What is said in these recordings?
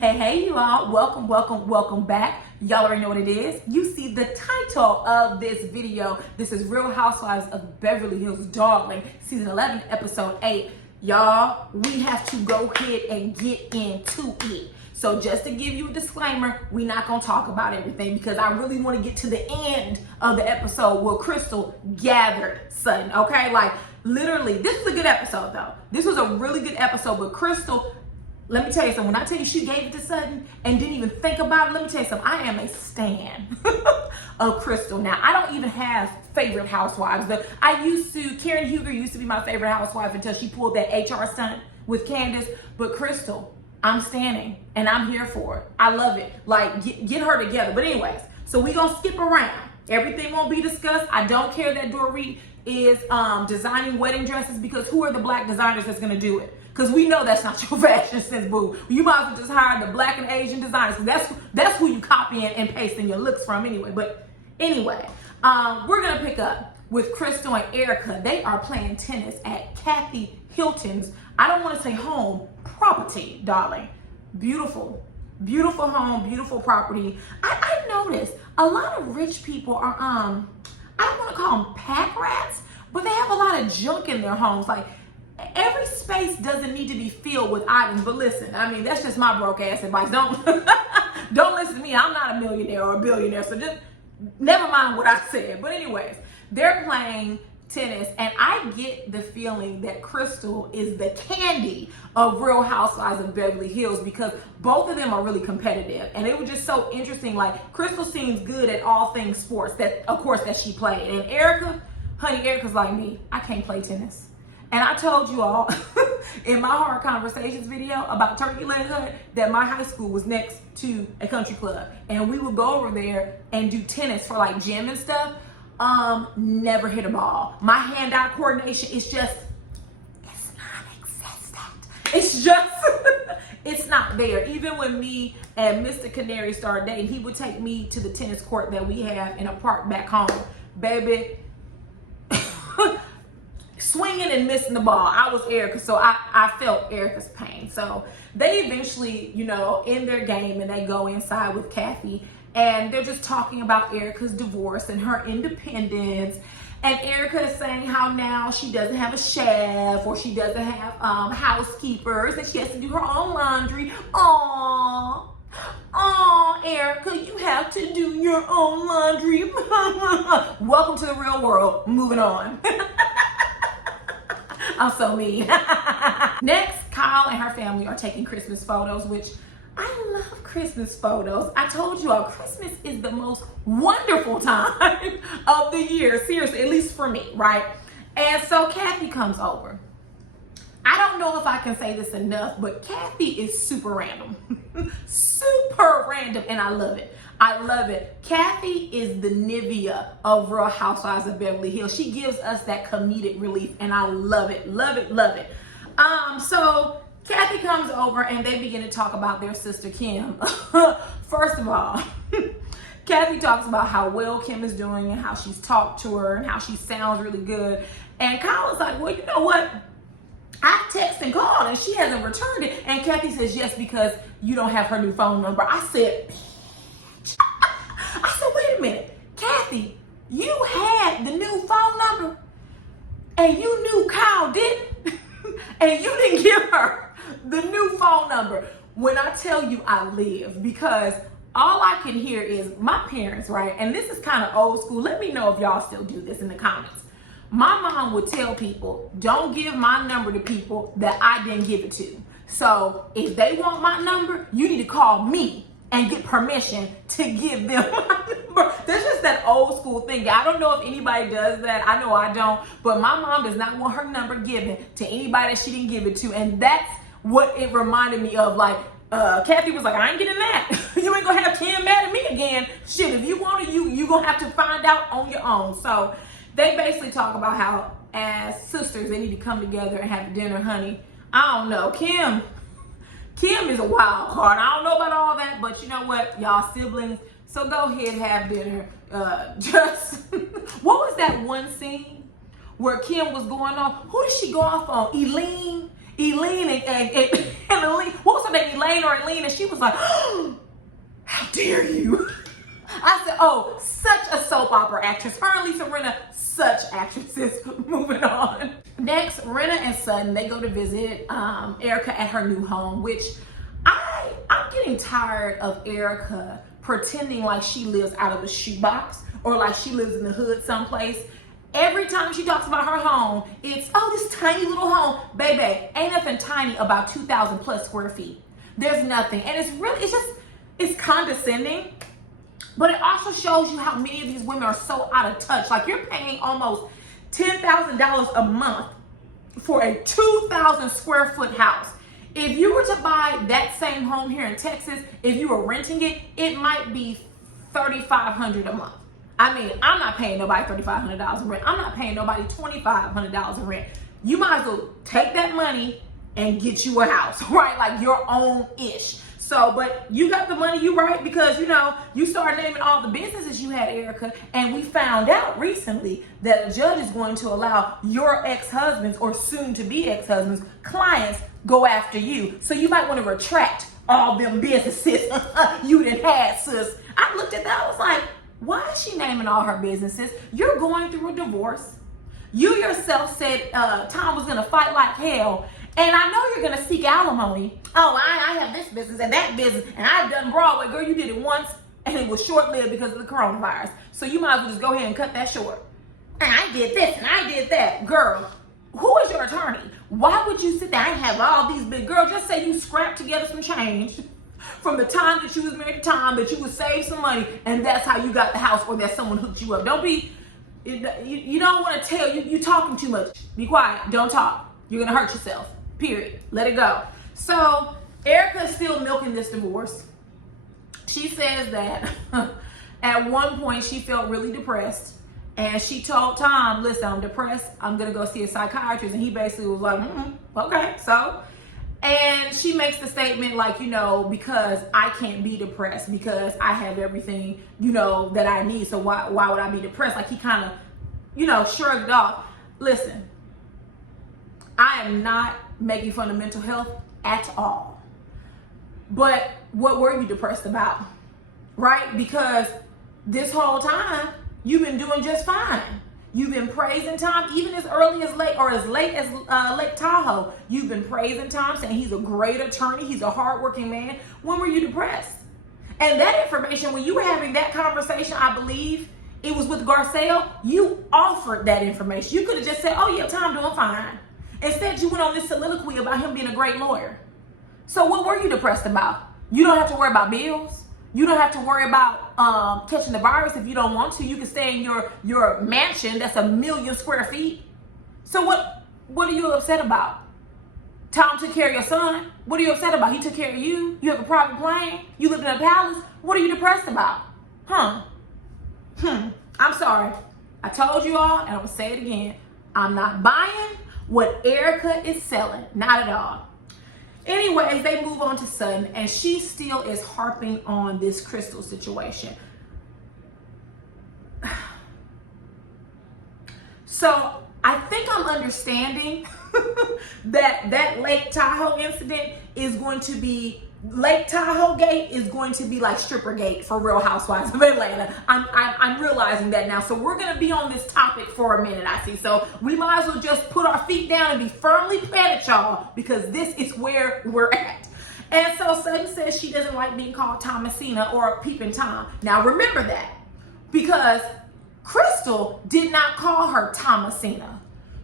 Hey, you all. Welcome back. Y'all already know what it is. You see the title of this video. This is Real Housewives of Beverly Hills, Darling, season 11, episode 8. Y'all, we have to go ahead and get into it. So just to give you a disclaimer, we're not going to talk about everything because I really want to get to the end of the episode where Crystal gathered Sutton, okay? Like, literally, this was a good episode, though. This was a really good episode, but Crystal... Let me tell you something. When I tell you she gave it to Sutton and didn't even think about it, let me tell you something. I am a stan of Crystal. Now, I don't even have favorite housewives. Karen Huger used to be my favorite housewife until she pulled that HR stunt with Candace. But Crystal, I'm standing and I'm here for it. I love it. Like, get her together. But anyways, so we're going to skip around. Everything won't be discussed. I don't care that Dorit is designing wedding dresses because who are the black designers that's going to do it? Because we know that's not your fashion sense, boo. You might as well just hire the black and Asian designers. That's who you copying and pasting your looks from anyway. But anyway, we're going to pick up with Crystal and Erica. They are playing tennis at Kathy Hilton's, I don't want to say home, property, darling. Beautiful, beautiful home, beautiful property. I noticed a lot of rich people are, I don't want to call them pack rats, but they have a lot of junk in their homes. Like, every space doesn't need to be filled with items, but listen, I mean, that's just my broke ass advice. Don't listen to me. I'm not a millionaire or a billionaire, so just never mind what I said. But anyways, they're playing tennis, and I get the feeling that Crystal is the Candy of Real Housewives of Beverly Hills because both of them are really competitive, and it was just so interesting. Like, Crystal seems good at all things sports, that of course that she played, and Erica's like me. I can't play tennis. And I told you all in my Hard Conversations video about Turkey Leg Hut that my high school was next to a country club. And we would go over there and do tennis for like gym and stuff. Never hit a ball. My hand-eye coordination is just, it's non-existent. It's just, it's not there. Even when me and Mr. Canary started dating, he would take me to the tennis court that we have in a park back home. Baby, swinging and missing the ball. I was Erica, so I felt Erica's pain. So they eventually, end their game and they go inside with Kathy and they're just talking about Erica's divorce and her independence. And Erica is saying how now she doesn't have a chef or she doesn't have housekeepers and she has to do her own laundry. Aww, Erica, you have to do your own laundry. Welcome to the real world. Moving on. I'm so mean. Next, Kyle and her family are taking Christmas photos, which I love Christmas photos. I told you all, Christmas is the most wonderful time of the year. Seriously, at least for me, right? And so Kathy comes over. I don't know if I can say this enough, but Kathy is super random. Super random, and I love it. I love it. Kathy is the Nivea of Real Housewives of Beverly Hills. She gives us that comedic relief, and I love it, love it, love it. So Kathy comes over, and they begin to talk about their sister Kim. First of all, Kathy talks about how well Kim is doing and how she's talked to her and how she sounds really good. And Kyle is like, well, you know what? I texted and called, and she hasn't returned it. And Kathy says, yes, because you don't have her new phone number. I said, wait a minute, Kathy, you had the new phone number and you knew Kyle didn't and you didn't give her the new phone number. When I tell you I live, because all I can hear is my parents, right? And this is kind of old school. Let me know if y'all still do this in the comments. My mom would tell people, don't give my number to people that I didn't give it to. So if they want my number, you need to call me and get permission to give them my number. That's just that old school thing. I don't know if anybody does that. I know I don't. But my mom does not want her number given to anybody that she didn't give it to. And that's what it reminded me of. Like, Kathy was like, I ain't getting that. You ain't gonna have Kim mad at me again. Shit, if you want it, you gonna have to find out on your own. So they basically talk about how as sisters, they need to come together and have dinner, honey. I don't know. Kim is a wild card. I don't know about all that, but you know what? Y'all siblings, so go ahead, have dinner. What was that one scene where Kim was going off? Who did she go off on? Eileen? Eileen and Elaine, what was her name, Elaine or Eileen, and she was like, oh, how dare you? I said, oh, such a soap opera actress. Her and Lisa Rinna, such actresses. Moving on. Next, Rinna and Sutton, they go to visit Erica at her new home, which I'm getting tired of Erica pretending like she lives out of a shoebox or like she lives in the hood someplace. Every time she talks about her home, it's, oh, this tiny little home. Baby, ain't nothing tiny about 2,000 plus square feet. There's nothing. And it's condescending. But it also shows you how many of these women are so out of touch. Like, you're paying almost $10,000 a month for a 2,000 square foot house. If you were to buy that same home here in Texas, if you were renting it, it might be $3,500 a month. I mean, I'm not paying nobody $3,500 in rent. I'm not paying nobody $2,500 in rent. You might as well take that money and get you a house, right? Like your own-ish. So, but you got the money, you right, because, you know, you started naming all the businesses you had, Erica, and we found out recently that a judge is going to allow your ex-husbands or soon-to-be ex-husbands, clients, go after you. So you might want to retract all them businesses you done had, sis. I looked at that, I was like, why is she naming all her businesses? You're going through a divorce. You yourself said Tom was going to fight like hell. And I know you're going to seek alimony. Oh, I have this business and that business, and I've done Broadway. Girl, you did it once, and it was short-lived because of the coronavirus. So you might as well just go ahead and cut that short. And I did this, and I did that. Girl, who is your attorney? Why would you sit there and have all these big girls? Just say you scrapped together some change from the time that you was married to Tom, that you would save some money, and that's how you got the house, or that someone hooked you up. Don't be, you don't want to tell, you talking too much. Be quiet, don't talk. You're going to hurt yourself. Period. Let it go. So Erica's still milking this divorce. She says that at one point she felt really depressed, and she told Tom, listen, I'm depressed, I'm gonna go see a psychiatrist. And he basically was like, okay. So, and she makes the statement like, you know, because I can't be depressed because I have everything, you know, that I need, so why would I be depressed? Like, he kind of, you know, shrugged off. Listen, I am not making fun of mental health at all. But what were you depressed about? Right? Because this whole time, you've been doing just fine. You've been praising Tom, even as early as late, or as late as Lake Tahoe. You've been praising Tom, saying he's a great attorney, he's a hardworking man. When were you depressed? And that information, when you were having that conversation, I believe it was with Garcelle, you offered that information. You could have just said, oh yeah, Tom doing fine. Instead, you went on this soliloquy about him being a great lawyer. So what were you depressed about? You don't have to worry about bills. You don't have to worry about catching the virus if you don't want to. You can stay in your mansion that's 1,000,000 square feet. So what are you upset about? Tom took care of your son. What are you upset about? He took care of you. You have a private plane. You live in a palace. What are you depressed about? I'm sorry. I told you all, and I'm going to say it again. I'm not buying what Erica is selling. Not at all. Anyways, they move on to Sutton, and she still is harping on this Crystal situation. So I think I'm understanding that Lake Tahoe incident is going to be, Lake Tahoe Gate is going to be like Stripper Gate for Real Housewives of Atlanta. I'm realizing that now. So we're going to be on this topic for a minute, I see. So we might as well just put our feet down and be firmly planted, y'all, because this is where we're at. And so Sutton says she doesn't like being called Thomasina or Peeping Tom. Now remember that, because Crystal did not call her Thomasina.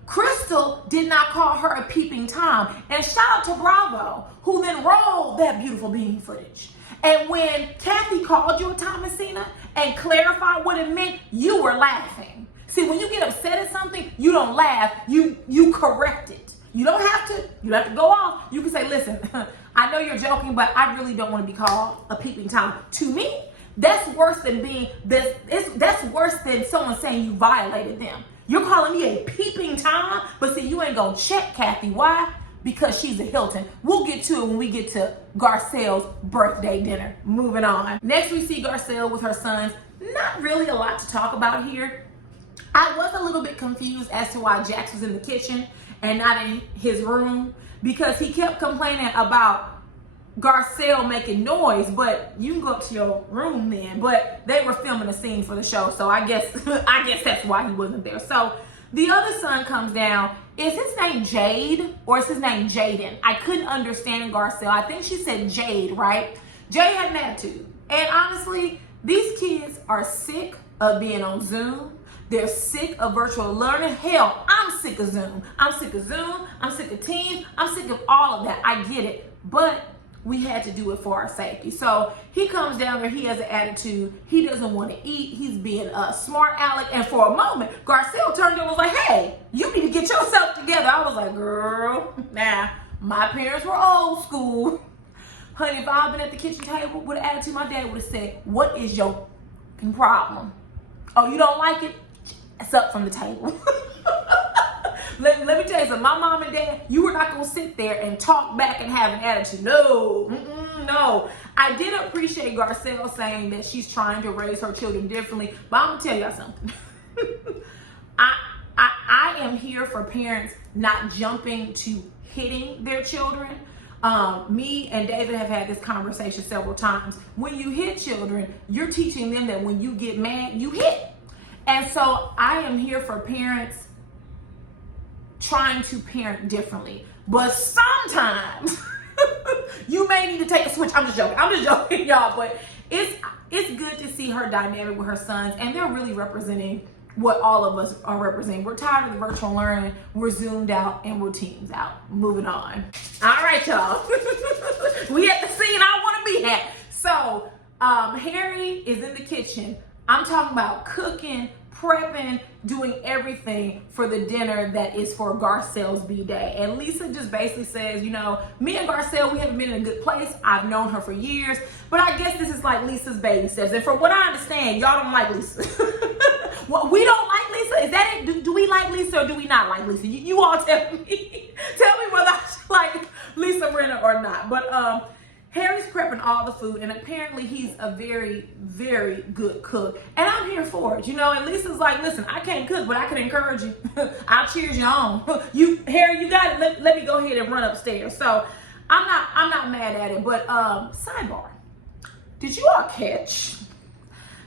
Crystal did not call her a Peeping Tom. And shout out to Bravo, who then rolled that beautiful beanie footage. And when Kathy called you a Thomasina and clarified what it meant, you were laughing. See, when you get upset at something, you don't laugh, you correct it. You don't have to go off. You can say, listen, I know you're joking, but I really don't want to be called a Peeping Tom. To me, that's worse than that's worse than someone saying you violated them. You're calling me a Peeping Tom, but see, you ain't gonna check Kathy. Why? Because she's a Hilton. We'll get to it when we get to Garcelle's birthday dinner. Moving on. Next, we see Garcelle with her sons. Not really a lot to talk about here. I was a little bit confused as to why Jax was in the kitchen and not in his room, because he kept complaining about Garcelle making noise. But you can go up to your room then. But they were filming a scene for the show, so I guess that's why he wasn't there. So the other son comes down. Is his name Jade or is his name Jaden? I couldn't understand Garcelle. I think she said Jade, right? Jade had an attitude. And honestly, these kids are sick of being on Zoom. They're sick of virtual learning. Hell, I'm sick of Zoom. I'm sick of Zoom. I'm sick of Teams. I'm sick of all of that. I get it. But we had to do it for our safety. So he comes down there. He has an attitude. He doesn't want to eat. He's being a smart aleck. And for a moment, Garcelle turned and was like, hey, you need to get yourself together. I was like, girl, nah, my parents were old school. Honey, if I'd been at the kitchen table with an attitude, my dad would have said, what is your problem? Oh, you don't like it? It's up from the table. Let me tell you something. My mom and dad, you were not going to sit there and talk back and have an attitude. No. No. I did appreciate Garcelle saying that she's trying to raise her children differently. But I'm going to tell y'all something. I am here for parents not jumping to hitting their children. Me and David have had this conversation several times. When you hit children, you're teaching them that when you get mad, you hit. And so I am here for parents trying to parent differently. But sometimes you may need to take a switch. I'm just joking, y'all. But it's good to see her dynamic with her sons, and they're really representing what all of us are representing. We're tired of the virtual learning. We're Zoomed out and we're Teams out. Moving on. All right, y'all. We at the scene I want to be at. So Harry is in the kitchen. I'm talking about cooking, prepping, doing everything for the dinner that is for Garcelle's B-Day. And Lisa just basically says, you know, me and Garcelle, we haven't been in a good place. I've known her for years, but I guess this is like Lisa's baby steps. And from what I understand, y'all don't like Lisa. Well, we don't like Lisa. Is that it? Do we like Lisa or do we not like Lisa? You all tell me. Tell me whether I should like Lisa Rinna or not. But Harry's prepping all the food, and apparently he's a very, very good cook. And I'm here for it, you know. And Lisa's like, listen, I can't cook, but I can encourage you. I'll cheers you on. Harry, you got it. Let me go ahead and run upstairs. So I'm not mad at it. But sidebar, did you all catch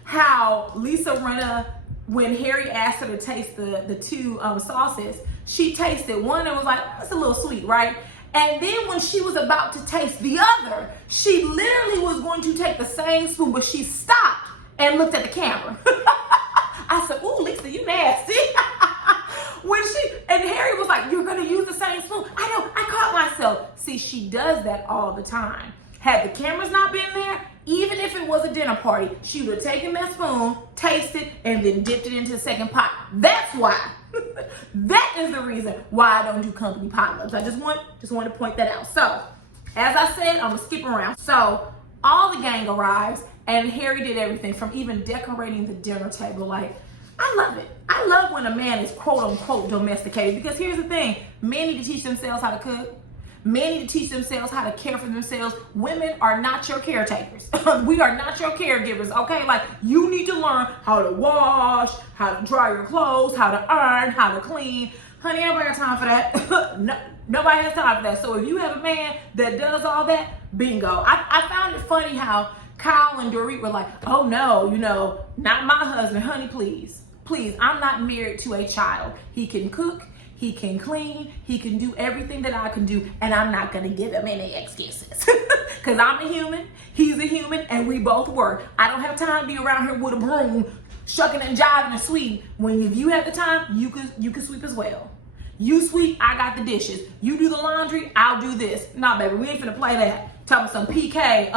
how Lisa Rinna, when Harry asked her to taste the two sauces, she tasted one and was like, that's a little sweet, right? And then when she was about to taste the other, she literally was going to take the same spoon, but she stopped and looked at the camera. I said, ooh, Lisa, you nasty. And Harry was like, you're going to use the same spoon. I know, I caught myself. See, she does that all the time. Had the cameras not been there, even if it was a dinner party, she would have taken that spoon, tasted, and then dipped it into the second pot. That's why. That is the reason why I don't do company potlucks. I just want to point that out. So, as I said, I'm gonna skip around. So, all the gang arrives, and Harry did everything from even decorating the dinner table. Like, I love it. I love when a man is quote unquote domesticated, because here's the thing: men need to teach themselves how to cook. Men need to teach themselves how to care for themselves. Women are not your caretakers. We are not your caregivers, okay? Like, you need to learn how to wash, how to dry your clothes, how to iron, how to clean. Honey, everybody got time for that. No, nobody has time for that. So if you have a man that does all that, bingo. I found it funny how Kyle and Dorit were like, oh no, you know, not my husband. Honey, please. Please, I'm not married to a child. He can cook. He can clean, he can do everything that I can do, and I'm not gonna give him any excuses. Because I'm a human, he's a human, and we both work. I don't have time to be around here with a broom, shucking and jiving and sweeping. When if you have the time, you can sweep as well. You sweep, I got the dishes. You do the laundry, I'll do this. Nah, baby, we ain't finna play that. Talking some PK,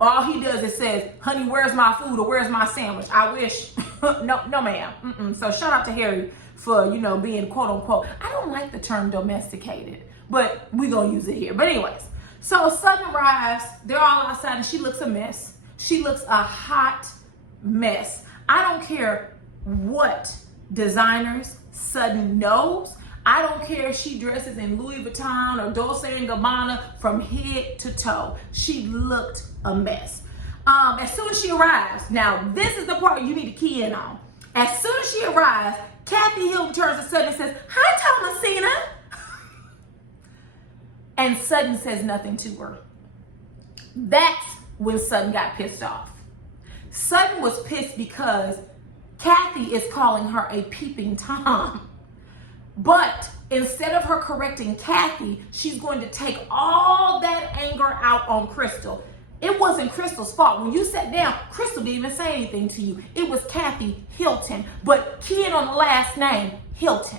all he does is says, honey, where's my food or where's my sandwich? I wish. No, ma'am. So shout out to Harry for, you know, being quote unquote, I don't like the term domesticated, but we gonna use it here. But anyways, so Sutton arrives, they're all outside, and she looks a mess. She looks a hot mess. I don't care what designers Sutton knows. I don't care if she dresses in Louis Vuitton or Dolce & Gabbana from head to toe. She looked a mess. As soon as she arrives, now this is the part you need to key in on. As soon as she arrives, Kathy Hilton turns to Sutton and says, hi, Thomasina. and Sutton says nothing to her. That's when Sutton got pissed off. Sutton was pissed because Kathy is calling her a peeping Tom. But instead of her correcting Kathy, she's going to take all that anger out on Crystal. It wasn't Crystal's fault. When you sat down, Crystal didn't even say anything to you. It was Kathy Hilton, but keying on the last name, Hilton.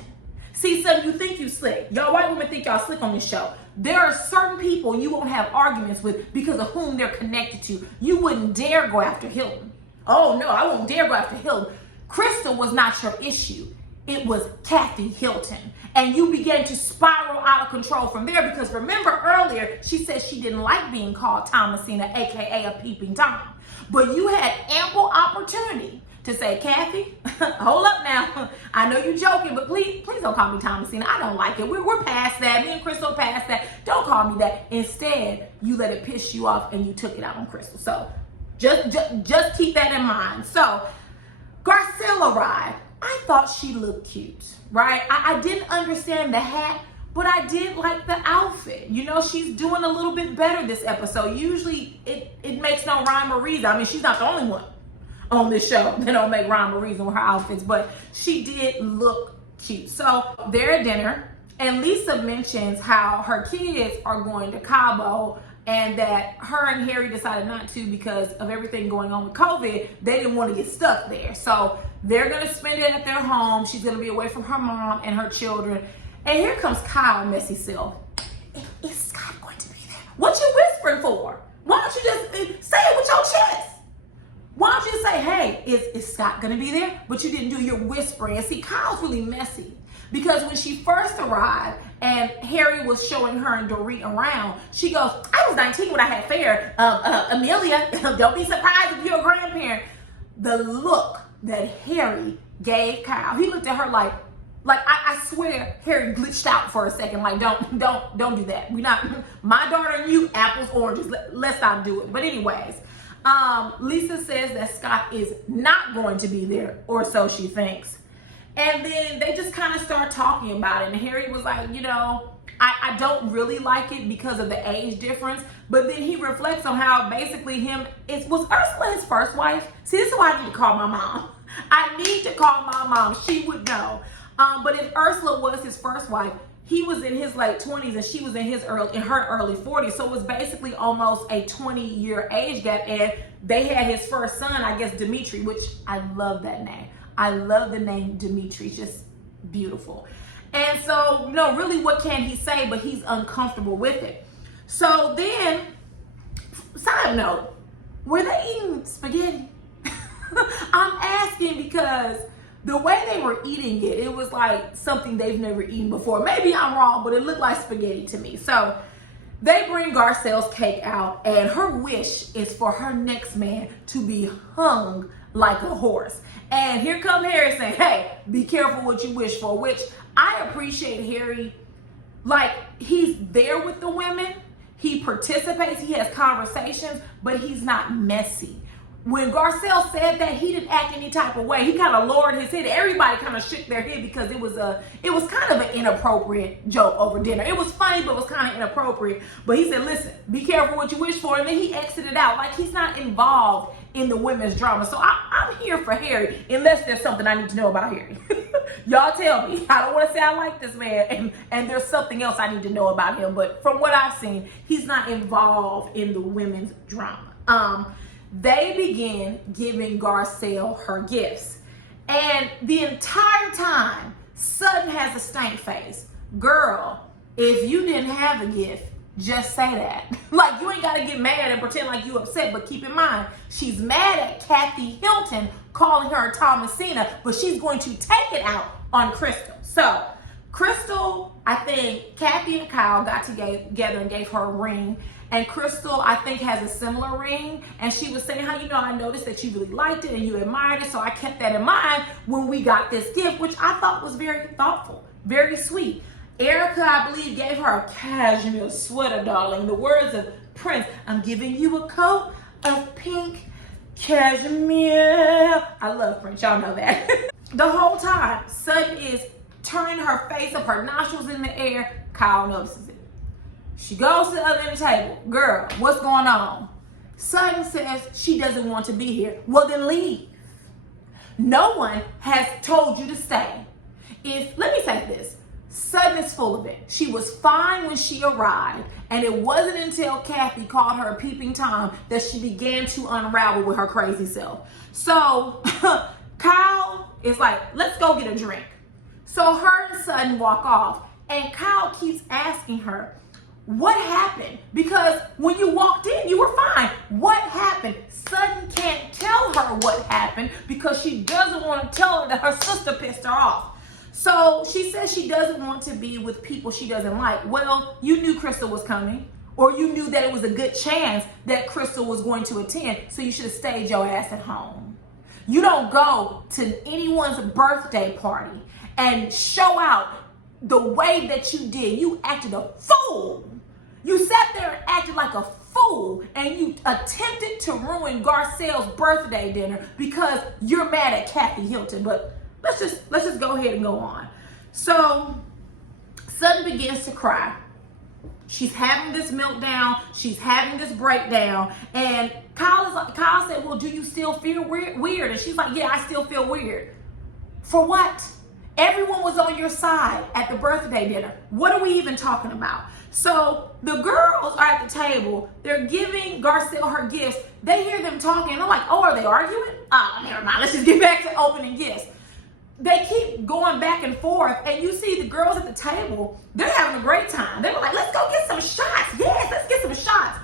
See, Sutton, you think you slick. Y'all white women think y'all slick on this show. There are certain people you won't have arguments with because of whom they're connected to. You wouldn't dare go after Hilton. Oh no, I won't dare go after Hilton. Crystal was not your issue. It was Kathy Hilton. And you began to spiral out of control from there because remember earlier, she said she didn't like being called Thomasina, aka a peeping Tom. But you had ample opportunity to say, Kathy, hold up now. I know you're joking, but please don't call me Thomasina. I don't like it. We're past that. Me and Crystal past that. Don't call me that. Instead, you let it piss you off and you took it out on Crystal. So just keep that in mind. So Garcelle arrived. I thought she looked cute, right? I didn't understand the hat, but I did like the outfit. You know, she's doing a little bit better this episode. Usually it makes no rhyme or reason. I mean, she's not the only one on this show that don't make rhyme or reason with her outfits, but she did look cute. So they're at dinner, and Lisa mentions how her kids are going to Cabo and that her and Harry decided not to because of everything going on with COVID. They didn't want to get stuck there. So they're going to spend it at their home. She's going to be away from her mom and her children. And here comes Kyle, messy self. Is Scott going to be there? What you whispering for? Why don't you just say it with your chest? Why don't you say, hey, is Scott going to be there? But you didn't do your whispering. And see, Kyle's really messy. Because when she first arrived and Harry was showing her and Dorit around, she goes, I was 19 when I had Fair. Amelia, don't be surprised if you're a grandparent. The look that Harry gave Kyle, he looked at her like I swear Harry glitched out for a second. Like, don't do that. We not, my daughter and you, apples, oranges. Let's not do it. But anyways, Lisa says that Scott is not going to be there, or so she thinks. And then they just kind of start talking about it. And Harry was like, you know, I don't really like it because of the age difference. But then he reflects on how basically was Ursula his first wife? See, this is why I need to call my mom. I need to call my mom. She would know. But if Ursula was his first wife, he was in his late 20s and she was in her early 40s. So it was basically almost a 20-year age gap. And they had his first son, I guess, Dimitri, which I love that name. I love the name Dimitri, just beautiful. And so, you know, really what can he say, but he's uncomfortable with it. So then, side note, were they eating spaghetti? I'm asking because the way they were eating it, it was like something they've never eaten before. Maybe I'm wrong, but it looked like spaghetti to me. So they bring Garcelle's cake out, and her wish is for her next man to be hung like a horse. And here come Harry saying, hey, be careful what you wish for, which I appreciate Harry. Like, he's there with the women. He participates. He has conversations, but he's not messy. When Garcelle said that, he didn't act any type of way. He kind of lowered his head. Everybody kind of shook their head because it was kind of an inappropriate joke over dinner. It was funny, but it was kind of inappropriate. But he said, listen, be careful what you wish for. And then he exited out like he's not involved in the women's drama. So I'm here for Harry, unless there's something I need to know about Harry. Y'all tell me. I don't want to say I like this man, and there's something else I need to know about him. But from what I've seen, he's not involved in the women's drama. They begin giving Garcelle her gifts. And the entire time, Sutton has a stank face. Girl, if you didn't have a gift, just say that. Like, you ain't got to get mad and pretend like you upset, but keep in mind, she's mad at Kathy Hilton calling her Thomasina, but she's going to take it out on Crystal. So, Crystal, I think Kathy and Kyle got together and gave her a ring. And Crystal, I think, has a similar ring. And she was saying how, you know, I noticed that you really liked it and you admired it. So I kept that in mind when we got this gift, which I thought was very thoughtful, very sweet. Erica, I believe, gave her a cashmere sweater, darling. The words of Prince, I'm giving you a coat of pink cashmere. I love Prince, y'all know that. The whole time, Sutton is turning her face up, her nostrils in the air. Kyle notices it. She goes to the other end of the table. Girl, what's going on? Sutton says she doesn't want to be here. Well, then leave. No one has told you to stay. Let me say this, Sutton is full of it. She was fine when she arrived, and it wasn't until Kathy called her a peeping Tom that she began to unravel with her crazy self. So Kyle is like, let's go get a drink. So her and Sutton walk off, and Kyle keeps asking her, what happened? Because when you walked in, you were fine. What happened? Sutton can't tell her what happened because she doesn't want to tell her that her sister pissed her off. So she says she doesn't want to be with people she doesn't like. Well, you knew Crystal was coming, or you knew that it was a good chance that Crystal was going to attend, so you should have stayed your ass at home. You don't go to anyone's birthday party and show out the way that you did. You acted a fool. You sat there and acted like a fool, and you attempted to ruin Garcelle's birthday dinner because you're mad at Kathy Hilton. But let's just go ahead and go on. So Sutton begins to cry. She's having this meltdown. She's having this breakdown. And Kyle said, well, do you still feel weird? And she's like, yeah, I still feel weird. For what? Everyone was on your side at the birthday dinner. What are we even talking about? So the girls are at the table. They're giving Garcelle her gifts. They hear them talking. They're like, oh, are they arguing? Oh, never mind. Let's just get back to opening gifts. They keep going back and forth, and you see the girls at the table, they're having a great time. They're like, let's go get some shots. Yes, let's get some shots.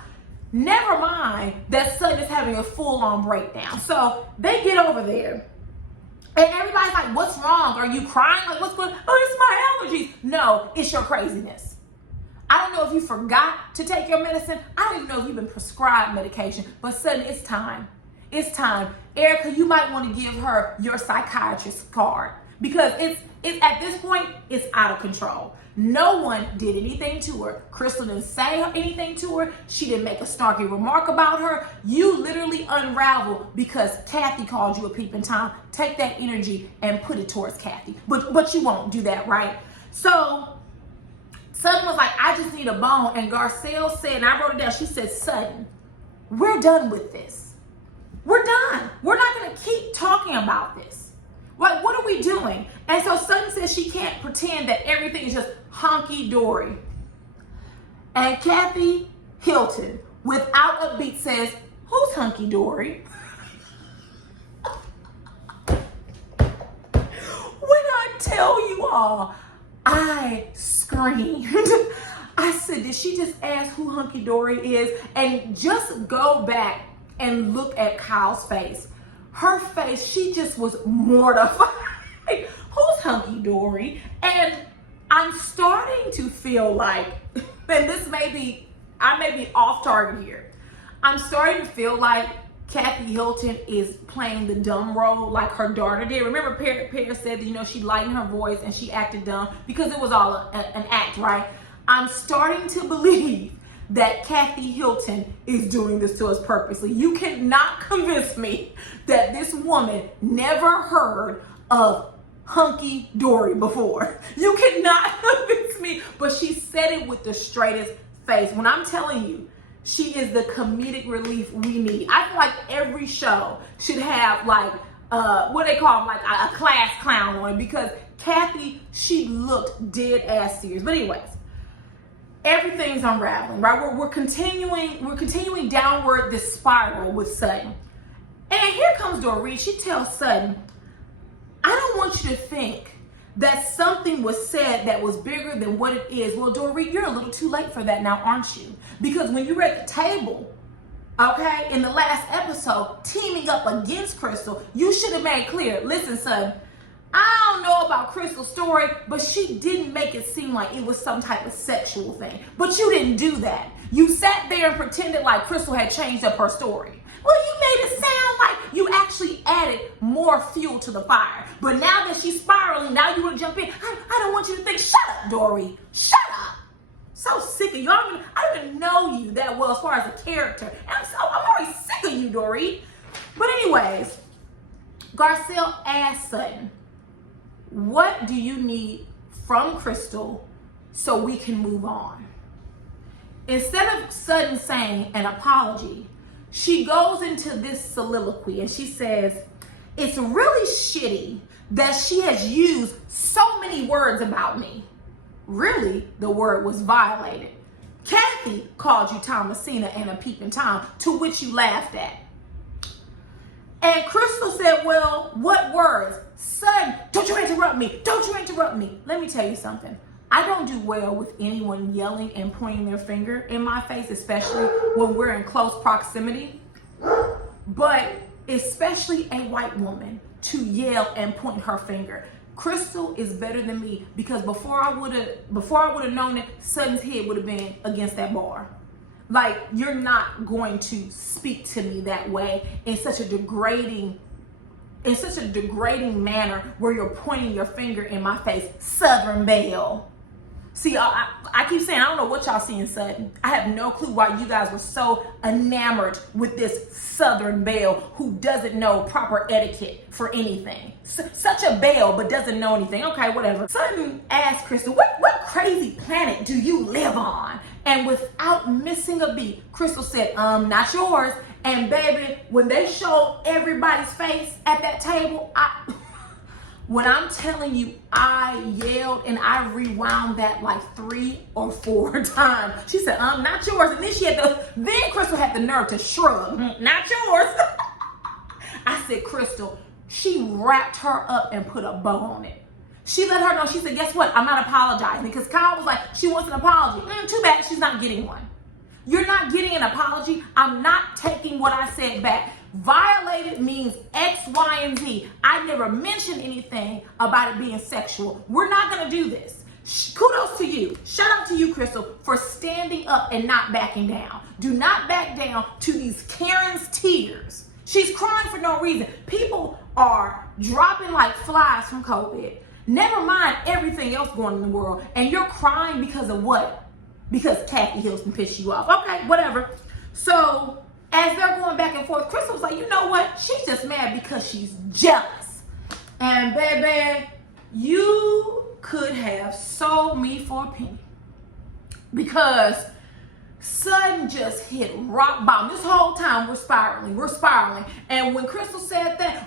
Never mind that Sutton is having a full-on breakdown. So they get over there, and everybody's like, what's wrong? Are you crying? Like, what's going on? Oh, it's my allergies. No, it's your craziness. I don't know if you forgot to take your medicine. I don't even know if you've been prescribed medication, but Sutton, it's time. It's time. Erica, you might want to give her your psychiatrist card because it's at this point, it's out of control. No one did anything to her. Crystal didn't say anything to her. She didn't make a snarky remark about her. You literally unraveled because Kathy called you a peeping Tom. Take that energy and put it towards Kathy. But you won't do that, right? So Sutton was like, I just need a bone. And Garcelle said, and I wrote it down, she said, Sutton, we're done with this. We're done. We're not going to keep talking about this. Like, what are we doing? And so Sutton says she can't pretend that everything is just honky-dory. And Kathy Hilton, without a beat, says, who's hunky-dory? When I tell you all, I screamed. I said, did she just ask who hunky-dory is? And just go back and look at Kyle's face. Her face, she just was mortified. Who's hunky-dory? And I'm starting to feel like, and I may be off target here. I'm starting to feel like Kathy Hilton is playing the dumb role like her daughter did. Remember, Paris said that, she lightened her voice and she acted dumb because it was all an act, right? I'm starting to believe that Kathy Hilton is doing this to us purposely. You cannot convince me that this woman never heard of hunky-dory before. You cannot convince me, but she said it with the straightest face. When I'm telling you, she is the comedic relief we need. I feel like every show should have like, what they call them, like a class clown on it, because Kathy, she looked dead ass serious. But anyways, everything's unraveling, right? We're continuing downward this spiral with Sutton. And here comes Dorit. She tells Sutton, I don't want you to think that something was said that was bigger than what it is. Well, Dorit, you're a little too late for that now, aren't you? Because when you were at the table, okay, in the last episode, teaming up against Crystal, you should have made clear, listen, Sutton, I don't know about Crystal's story, but she didn't make it seem like it was some type of sexual thing. But you didn't do that. You sat there and pretended like Crystal had changed up her story. Well, you made it sound like you actually added more fuel to the fire. But now that she's spiraling, now you want to jump in. I don't want you to think, shut up, Dory. Shut up. So sick of you. I don't even know you that well as far as a character. I'm already sick of you, Dory. But anyways, Garcelle asked Sutton, what do you need from Crystal so we can move on? instead of Sutton saying an apology, she goes into this soliloquy and she says, it's really shitty that she has used so many words about me. Really, the word was violated. Kathy called you Thomasina and a peeping Tom, to which you laughed at. And Crystal said, well, what words? Son, don't you interrupt me. Don't you interrupt me. Let me tell you something. I don't do well with anyone yelling and pointing their finger in my face, especially when we're in close proximity. But especially a white woman to yell and point her finger. Crystal is better than me because before I would have known it, Sutton's head would have been against that bar. Like, you're not going to speak to me that way in such a degrading manner where you're pointing your finger in my face. Southern Belle. See, I keep saying, I don't know what y'all see in Sutton. I have no clue why you guys were so enamored with this Southern Belle who doesn't know proper etiquette for anything. Such a belle, but doesn't know anything. Okay, whatever. Sutton asked Crystal, what crazy planet do you live on? And without missing a beat, Crystal said, not yours. And baby, when they showed everybody's face at that table, when I'm telling you, I yelled and I rewound that like 3 or 4 times. She said, not yours. And then Crystal had the nerve to shrug, not yours. I said, Crystal, she wrapped her up and put a bow on it. She let her know, she said, guess what? I'm not apologizing, because Kyle was like, she wants an apology. Too bad she's not getting one. You're not getting an apology. I'm not taking what I said back. Violated means X, Y, and Z. I never mentioned anything about it being sexual. We're not going to do this. Kudos to you. Shout out to you, Crystal, for standing up and not backing down. Do not back down to these Karen's tears. She's crying for no reason. People are dropping like flies from COVID. Never mind everything else going on in the world. And you're crying because of what? Because Kathy Hilton pissed you off. Okay, whatever. So as they're going back and forth, Crystal was like, you know what? She's just mad because she's jealous. And baby, you could have sold me for a penny. Because Sutton just hit rock bottom. This whole time we're spiraling. And when Crystal said that,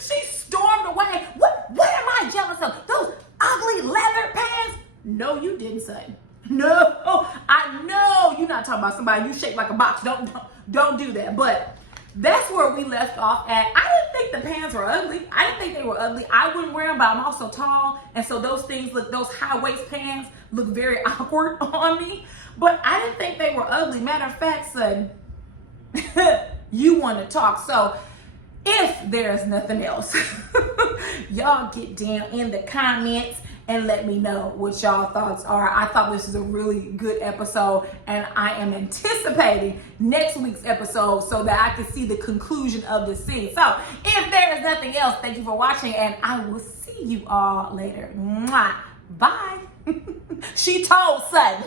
she stormed away. What am I jealous of? Those ugly leather pants? No, you didn't, Sutton. No, I know you're not talking about somebody you shaped like a box. Don't do that. But that's where we left off at. I didn't think the pants were ugly. I didn't think they were ugly. I wouldn't wear them, but I'm also tall. And so those high waist pants look very awkward on me. But I didn't think they were ugly. Matter of fact, Sutton, you want to talk. So if there's nothing else, y'all get down in the comments and let me know what y'all thoughts are. I thought this was a really good episode, and I am anticipating next week's episode so that I can see the conclusion of the scene. So if there is nothing else, thank you for watching, and I will see you all later. Mwah. Bye. She told Sutton.